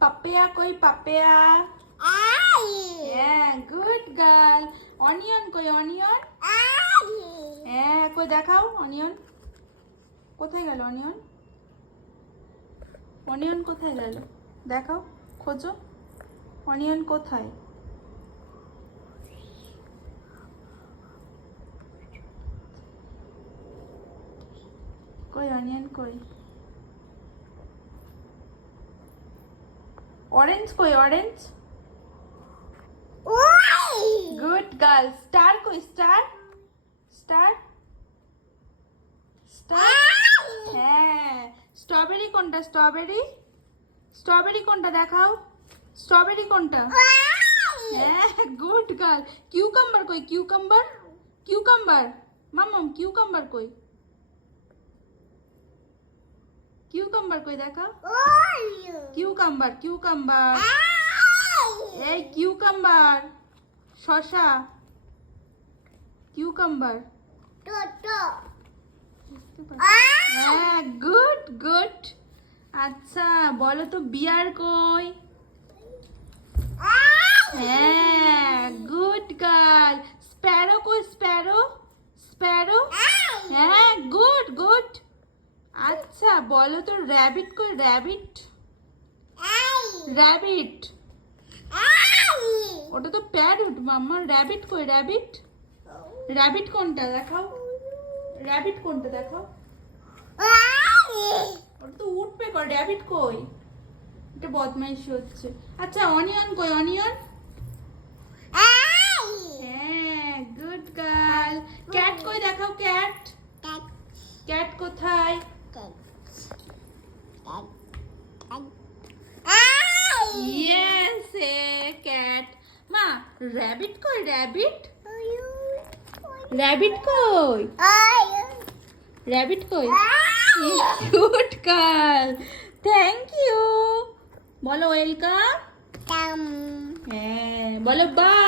পাপিয়া কই পাপিয়া? হ্যাঁ, good girl. Onion কই অনিয়ন? হ্যাঁ, কই দেখাও অনিয়ন। কোথায় গেল অনিয়ন? অনিয়ন কোথায় গেল? দেখাও, খোঁজো। অনিয়ন কোথায়? কই অনিয়ন কই? অরেঞ্জ কই অরেঞ্জ? Good girl. স্টার কই স্টার? Star star. হ্যাঁ, স্ট্রবেরি কোনটা স্ট্রবেরি? স্ট্রবেরি কোনটা দেখাও। স্ট্রবেরি কোনটা? হ্যাঁ, গুড গার্ল। কিউকাম্বার কই কিউকাম্বার? কিউকাম্বার মাম্মাম কিউকাম্বার কই? কিউকাম্বার কই দেখা? Cucumber cucumber. এই কিউকাম্বার। শসা। কিউকাম্বার। হ্যাঁ, গুড গুড। আচ্ছা বলো তো বিয়ার কই? হ্যাঁ, গুড গার্ল। স্প্যারো কই স্প্যারো? স্প্যারো। হ্যাঁ, গুড গুড। আচ্ছা বলো তো র্যাবিট কই র্যাবিট? র্যাবিট। ওটা তো প্যারট মাম্মা। র্যাবিট কই র্যাবিট? র্যাবিট কোনটা দেখাও। র্যাবিট কোনটা দেখাও। ওটা তো উঠবে কর। র্যাবিট কই? এটা বদমাইশি হচ্ছে। আচ্ছা অনিয়ন কই অনিয়ন? হ্যাঁ, গুড গার্ল। ক্যাট কই দেখাও ক্যাট। ক্যাট কোথায়? Yes cat. মা র্যাবিট কই র্যাবিট? র্যাবিট কই? র্যাবিট কই? Good girl. Thank you. বলো ওয়েলকাম। হ্যাঁ, বলো বাই।